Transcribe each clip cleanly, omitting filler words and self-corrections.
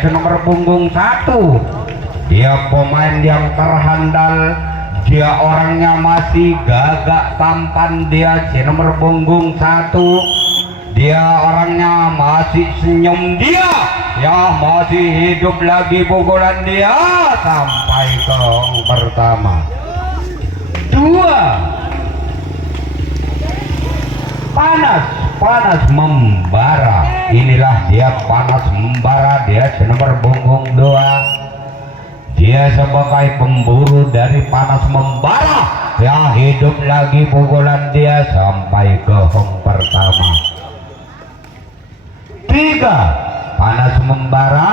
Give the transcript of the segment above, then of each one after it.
dia nomor punggung 1. Dia pemain yang terhandal, dia orangnya masih gagak tampan, dia nomor punggung 1. Dia orangnya masih senyum, dia ya masih hidup lagi pukulan dia sampai ke pertama. 2. Panas membara. Inilah dia panas membara, dia nomor punggung 2. Dia sebagai pemburu dari panas membara, ya hidup lagi pukulan dia sampai ke hong pertama. 3. Panas membara.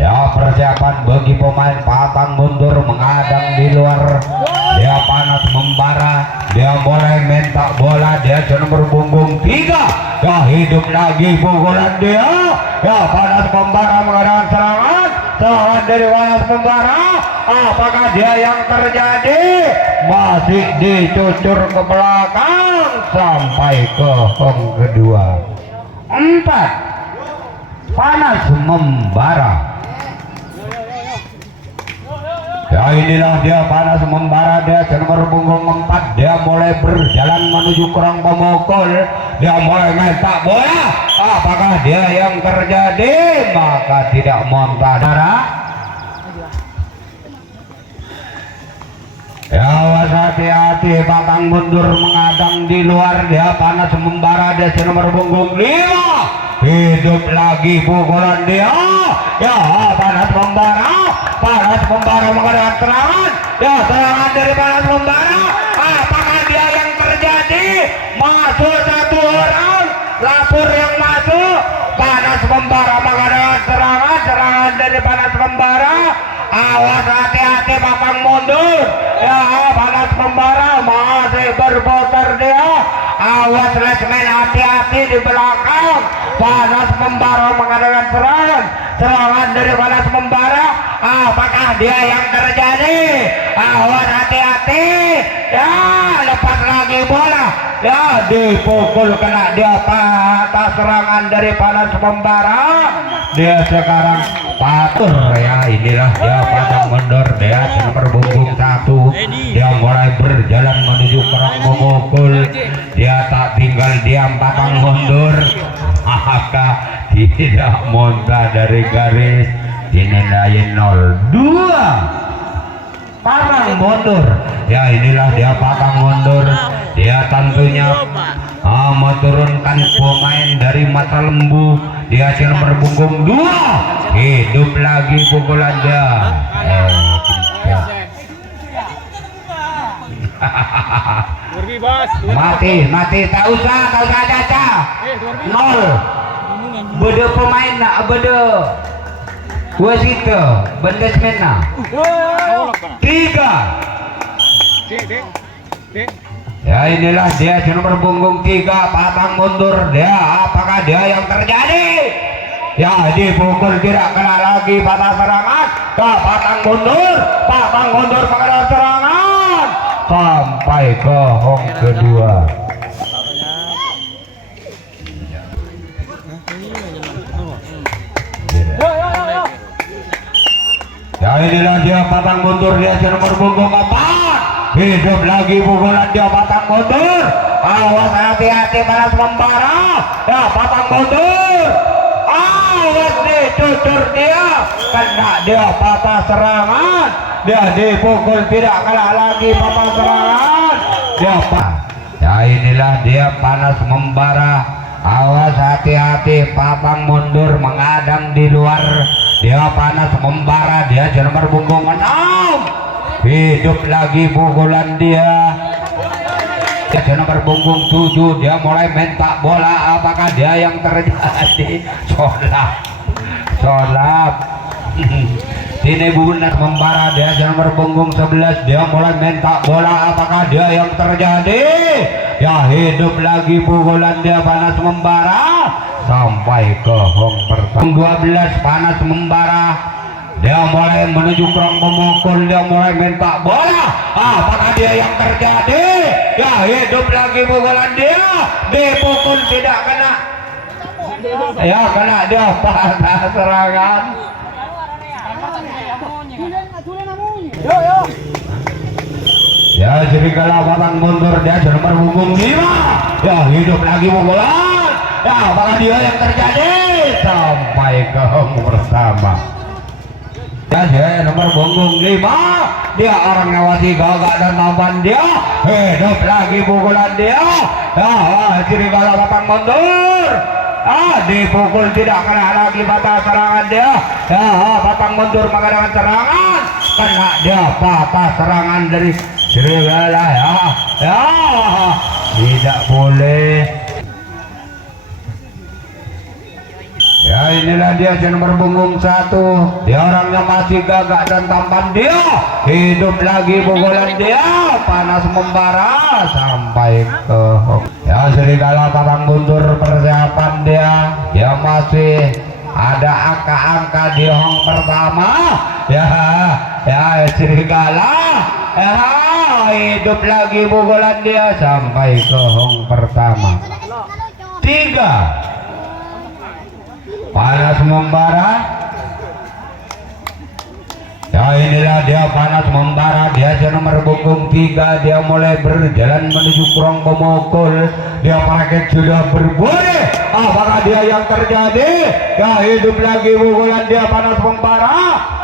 Ya persiapan bagi pemain patang mundur mengadang di luar. Dia panas membara, dia mulai minta bola, dia nomor punggung 3. Ya hidup lagi pukulan dia, ya panas membara mengadakan serangan dari panas membara. Apakah dia yang terjadi? Masih dicucur ke belakang sampai ke hong kedua. 4. Panas membara. Ya inilah dia panas membara, dia nomor punggung 4. Dia mulai berjalan menuju kerang pemukul, dia mulai minta bola. Apakah dia yang terjadi? Maka tidak monta darah. Ya awas, hati-hati, patang mundur mengadang di luar. Dia panas membara, dia nomor punggung 5. Hidup lagi pukulan dia, ya panas membara mengadakan serangan, ya serangan dari panas membara. Apakah dia yang terjadi? Masuk 1 orang, lapor yang masuk. Panas membara mengadakan serangan dari panas membara. Awas, hati-hati, patang mundur, ya panas membara masih berputar dia. Awas lesmen, hati-hati di belakang. Panas membara mengadakan serangan dari panas membara. Apakah dia yang terjadi? Awas, hati-hati, ya lepas lagi bola, ya dipukul kena dia patah serangan dari panas membara. Dia sekarang patur, ya inilah dia patang mundur, dia nomor punggung 1. Dia mulai berjalan menuju kerang memukul, dia tak tinggal diam, patang mundur. Maka tidak monta dari garis, dinilai 0-2. Patang mundur, ya inilah dia patang mundur. Dia tentunya menurunkan pemain dari mata lembu. Dia nomor punggung 2. Hidup lagi pukulan dia. Mati, tak usah caca. 0. Beda pemain nak, beda wasita, benda semena. 3. Ya inilah dia nomor punggung 3, patang mundur. Dia apakah dia yang terjadi? Ya dipukul, tidak kena lagi patah serangan. Patang mundur mengenai serangan sampai ke hong kedua. Ya inilah dia patang mundur, dia nomor punggung 4. Hidup lagi pukulan dia patang mundur. Awas, hati-hati, panas membara, ya patang mundur. Awas, dicucur dia, kena dia patah serangan. Dia dipukul, tidak kalah lagi patah serangan. Dia ya inilah dia panas membara. Awas, hati-hati, patang mundur mengadang di luar. Dia panas membara, dia nomor punggung 6. Hidup lagi pukulan dia. Dia nomor punggung 7. Dia mulai minta bola. Apakah dia yang terjadi? Solap. Ini bunas membara, dia nomor punggung 11. Dia mulai minta bola. Apakah dia yang terjadi? Ya hidup lagi pukulan dia, panas membara sampai ke hong pertama. 12 panas membara. Dia mulai menuju kerang pemukul, dia mulai minta bola. Apakah dia yang terjadi? Ya hidup lagi pukulan dia, dipukul tidak kena. Ya kena dia patah serangan. Ya serigala batang mundur dia nomor punggung 5. Ya hidup lagi pukulan. Ya apakah dia yang terjadi sampai ke pertama. Ya dia nomor punggung 5. Dia orang ngawasi gagak dan tampan dia. Hidup lagi pukulan dia. Ya serigala batang mundur. Dipukul tidak kena lagi patah serangan dia. Ya batang mundur mengadakan serangan. Kena dia patah serangan dari serigala ya tidak boleh. Ya inilah dia nomor punggung 1. Dia orangnya masih gagak dan tampan dia. Hidup lagi pukulan dia. Panas membara sampai ke ya serigala batang mundur persiapan dia. Dia masih ada angka-angka di hong pertama. Ya serigala hidup lagi pukulan dia sampai ke hong pertama. 3. Panas membara. Ya inilah dia panas membara. Dia nomor punggung 3. Dia mulai berjalan menuju kurang pemukul. Dia pakai sudah berbunyi. Apakah dia yang terjadi? Ya hidup lagi pukulan dia panas membara.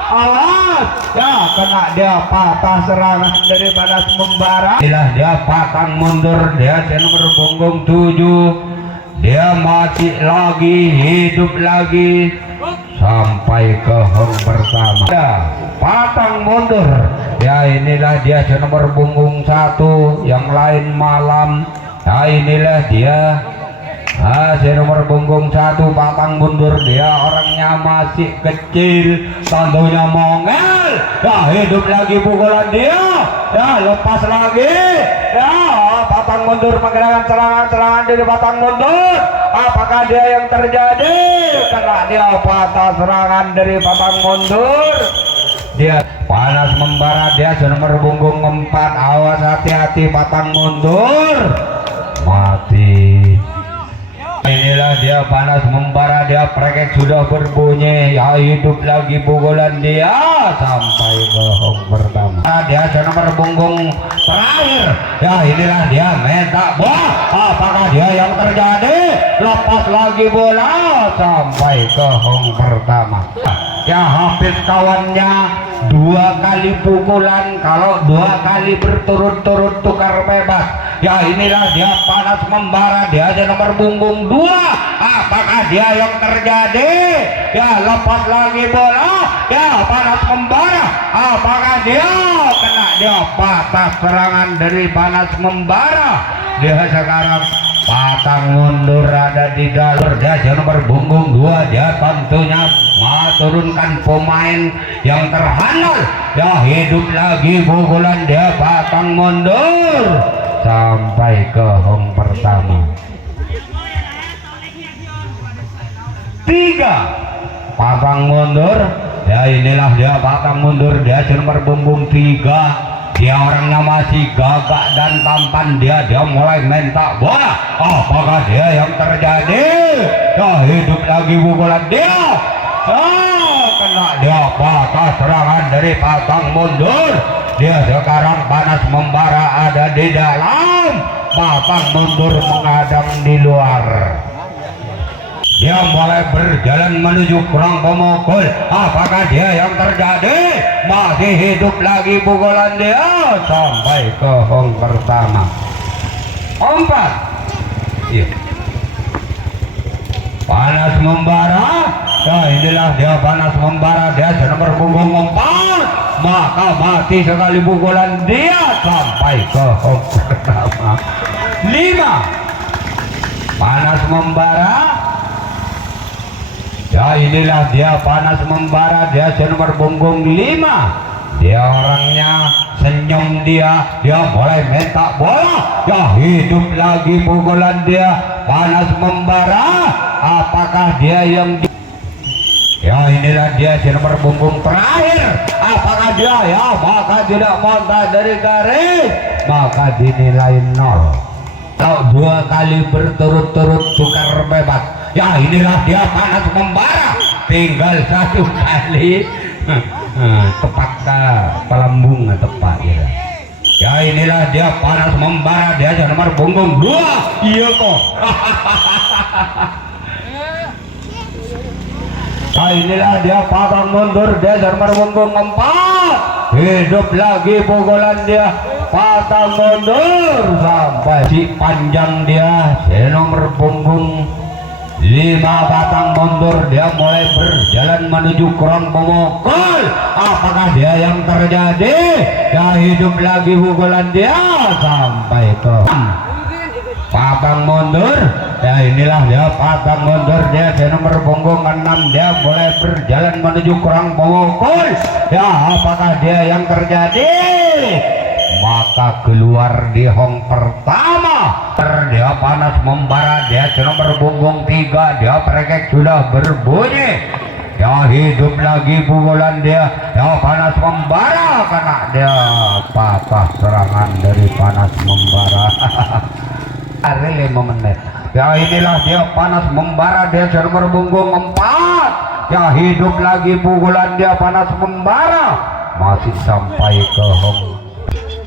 Awas ya kena dia patah serangan dari panas membara. Inilah dia patang mundur. Dia nomor punggung 7. Dia mati lagi, hidup lagi sampai ke hong pertama. Ya, patang mundur. Ya inilah dia nomor punggung 1. Yang lain malam. Ya inilah dia nomor punggung 1 patang mundur. Dia orangnya masih kecil, tentunya mongel. Ya hidup lagi pukulan dia. Ya lepas lagi. Ya patang mundur menggerakkan serangan dari patang mundur. Apakah dia yang terjadi? Karena dia patah serangan dari patang mundur. Dia panas membara. Dia nomor punggung 4. Awas hati-hati patang mundur. Mati. Inilah dia panas membara. Dia preket sudah berbunyi. Ya hidup lagi pukulan dia sampai ke hong pertama. Dia nomor punggung terakhir. Ya inilah dia minta bola. Apakah dia yang terjadi? Lepas lagi bola sampai ke hong pertama. Ya hampir kawannya 2 kali pukulan. Kalau 2 kali berturut-turut tukar bebas. Ya inilah dia panas membara. Dia nomor punggung 2. Apakah dia yang terjadi? Ya lepas lagi bola. Ya panas membara. Apakah dia kena dia patah serangan dari panas membara. Dia sekarang patang mundur ada di dalam. Dia nomor punggung 2. Dia tentunya turunkan pemain yang terhandal. Ya hidup lagi pukulan dia patang mundur sampai ke hong pertama. 3 patang mundur. Ya inilah dia patang mundur. Dia nomor punggung 3. Dia orangnya masih gagak dan tampan. Dia mulai minta bola. Apakah dia yang terjadi? Ya hidup lagi pukulan dia. Kena dia patah serangan dari patang mundur. Dia sekarang panas membara ada di dalam. Patang mundur menghadang di luar. Dia mulai berjalan menuju kurang pemukul. Apakah dia yang terjadi? Masih hidup lagi pukulan dia sampai ke hong pertama. 4. Iya. Panas membara. Ya inilah dia panas membara. Dia nomor punggung 4. Maka mati sekali pukulan dia sampai ke hong pertama. 5. Panas membara. Ya inilah dia panas membara. Dia nomor punggung 5. Dia orangnya senyum. Dia mulai minta bola. Ya hidup lagi pukulan dia panas membara. Apakah dia yang ya inilah dia nomor punggung terakhir. Apakah dia? Ya maka tidak montas dari garis, maka dinilai 0. Kalau 2 kali berturut-turut tukar bebas. Ya inilah dia panas membara, tinggal satu kali tepat ke pelambung tepat ya. Ya inilah dia panas membara, dia nomor punggung 2. Iya kok. Nah inilah dia patang mundur, dia nomor punggung 4. Hidup lagi pukulan dia, patang mundur sampai si panjang dia, nomor punggung 5 patang mundur, dia mulai berjalan menuju kerang pemukul. Apakah dia yang terjadi? Ya hidup lagi pukulan dia sampai ke patang mundur. Ya inilah dia patang mundur, dia nomor punggung 6, dia mulai berjalan menuju kerang pemukul. Ya apakah dia yang terjadi? Maka keluar di hong pertama, dia panas membara, dia nomor punggung 3, dia perekek sudah berbunyi. Ya hidup lagi pukulan dia, ya panas membara, karena dia patah serangan dari panas membara. Hari 5 menit. Ya inilah dia panas membara, dia nomor punggung 4. Ya hidup lagi pukulan dia, panas membara, masih sampai ke hong.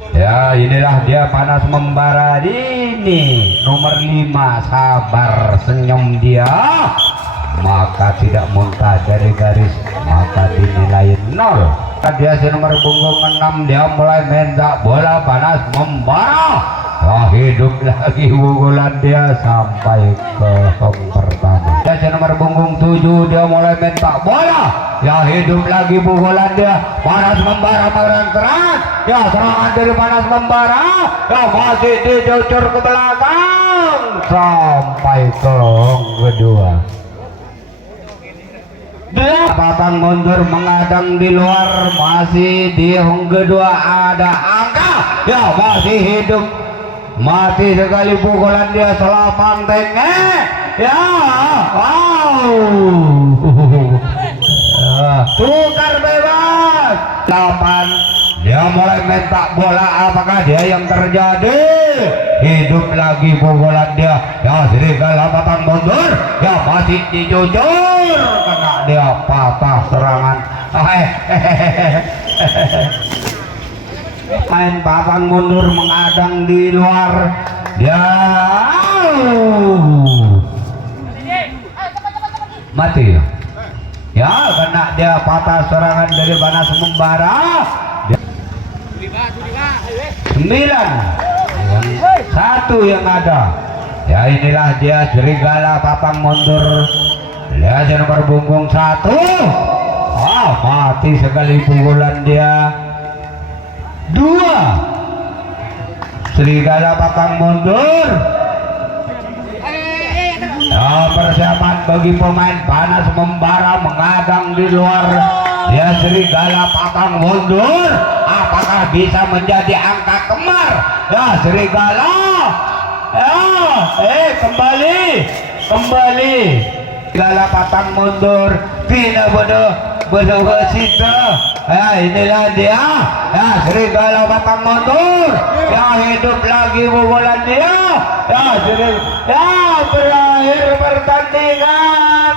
Ya inilah dia panas membara ini nomor 5, sabar senyum dia, maka tidak muntah dari garis, maka dinilai 0. Dia nomor punggung 6, dia mulai mendak bola, panas membara. Ya hidup lagi pukulan dia sampai ke hong pertama. Dia nomor punggung 7, dia mulai mentak bola. Ya hidup lagi pukulan dia, panas membara menyerang keras. Ya serangan dari panas membara, ya masih dicucur ke belakang sampai ke hong kedua. Dia patang mundur mengadang di luar, masih di hong kedua ada angka. Ya masih hidup, mati sekali pukulan dia, selapang tengah. Ya wow, tukar bebas 8. Dia mulai mentak bola, apakah dia yang terjadi? Hidup lagi pukulan dia, ya serigala patang mundur, ya masih dijujur karena dia patah serangan. Main patang mundur mengadang di luar, dia mati ya, karena dia patah serangan dari panas membara. 9 1 yang ada. Ya inilah dia serigala patang mundur, dia nomor punggung 1. Mati sekali pukulan dia. 2 serigala patang mundur. Ya persiapan bagi pemain panas membara mengadang di luar, dia serigala patang mundur. Apakah bisa menjadi angka kemar? Ya serigala, ya kembali serigala patang mundur, tidak bodoh sita. Ya inilah dia, ya serigala patang mundur, ya hidup lagi pukulan dia. Ya serigala, ya berakhir pertandingan.